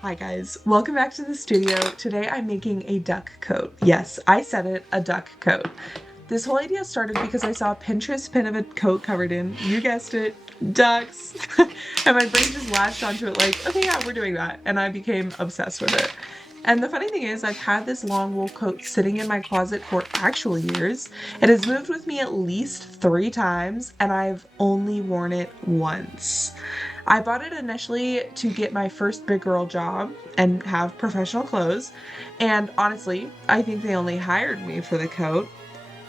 Hi guys, welcome back to the studio. Today I'm making a duck coat. Yes, I said it, a duck coat. This whole idea started because I saw a Pinterest pin of a coat covered in, you guessed it, ducks. And my brain just latched onto it like, okay, yeah, we're doing that. And I became obsessed with it. And the funny thing is, I've had this long wool coat sitting in my closet for actual years. It has moved with me at least 3 times, and I've only worn it once. I bought it initially to get my first big girl job and have professional clothes. And honestly, I think they only hired me for the coat.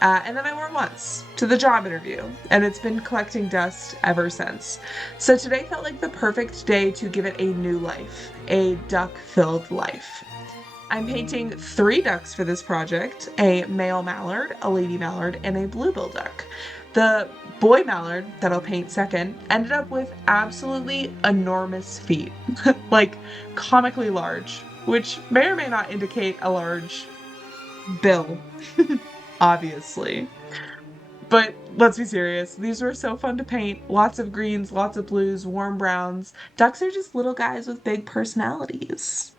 And then I wore it once to the job interview, and it's been collecting dust ever since. So today felt like the perfect day to give it a new life, a duck filled life. I'm painting 3 ducks for this project, a male mallard, a lady mallard, and a bluebill duck. The boy mallard that I'll paint second ended up with absolutely enormous feet, like comically large, which may or may not indicate a large bill, obviously. But let's be serious, these were so fun to paint. Lots of greens, lots of blues, warm browns. Ducks are just little guys with big personalities.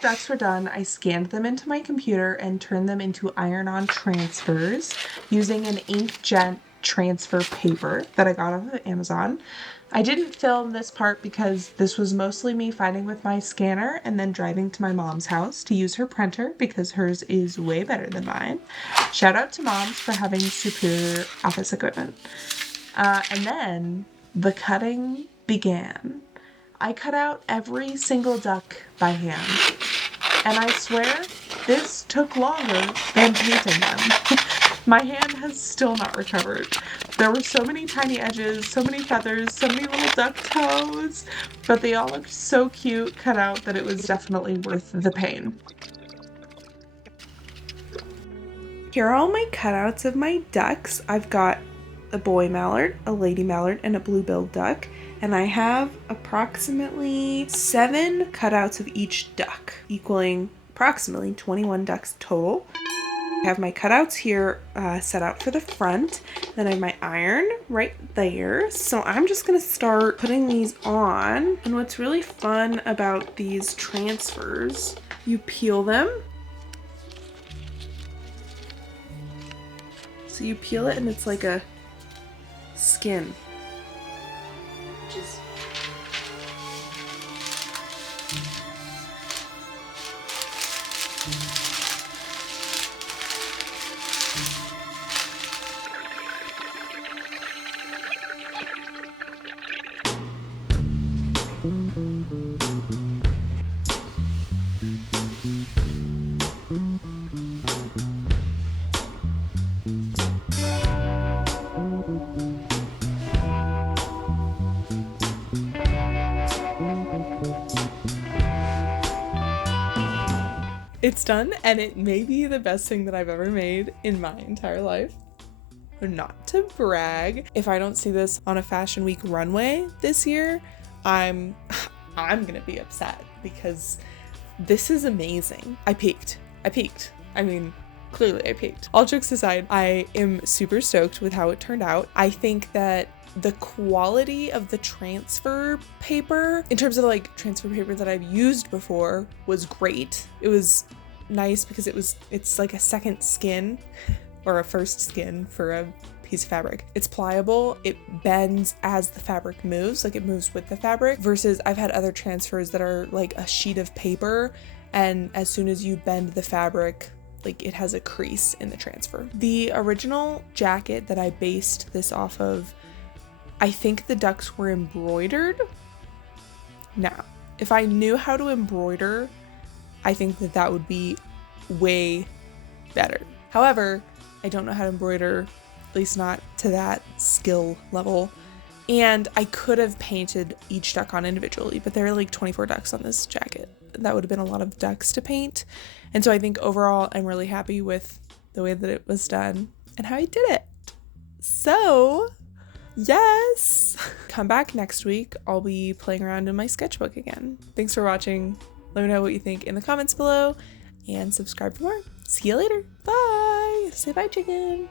ducks were done, I scanned them into my computer and turned them into iron-on transfers using an inkjet transfer paper that I got off of Amazon. I didn't film this part because this was mostly me fighting with my scanner and then driving to my mom's house to use her printer because hers is way better than mine. Shout out to moms for having superior office equipment. And then the cutting began. I cut out every single duck by hand. And I swear, this took longer than painting them. My hand has still not recovered. There were so many tiny edges, so many feathers, so many little duck toes, but they all looked so cute cut out that it was definitely worth the pain. Here are all my cutouts of my ducks. I've got a boy mallard, a lady mallard, and a blue-billed duck. And I have approximately 7 cutouts of each duck, equaling approximately 21 ducks total. I have my cutouts here set out for the front. Then I have my iron right there. So I'm just gonna start putting these on. And what's really fun about these transfers, you peel them. So you peel it and it's like a skin. Just it's done, and it may be the best thing that I've ever made in my entire life. Not to brag, if I don't see this on a Fashion Week runway this year, I'm gonna be upset because this is amazing. I peaked. I mean, clearly I peaked. All jokes aside, I am super stoked with how it turned out. I think that the quality of the transfer paper, in terms of like transfer paper that I've used before, was great. It was nice because it's like a second skin or a first skin for a piece of fabric. It's pliable, it bends as the fabric moves, like it moves with the fabric, versus I've had other transfers that are like a sheet of paper, and as soon as you bend the fabric, like it has a crease in the transfer. The original jacket that I based this off of, I think the ducks were embroidered. Now, if I knew how to embroider, I think that that would be way better. However, I don't know how to embroider, at least not to that skill level. And I could have painted each duck on individually, but there are like 24 ducks on this jacket. That would have been a lot of ducks to paint. And so I think overall, I'm really happy with the way that it was done and how I did it. So, yes! Come back next week. I'll be playing around in my sketchbook again. Thanks for watching. Let me know what you think in the comments below and subscribe for more. See you later. Bye. Say bye, chicken.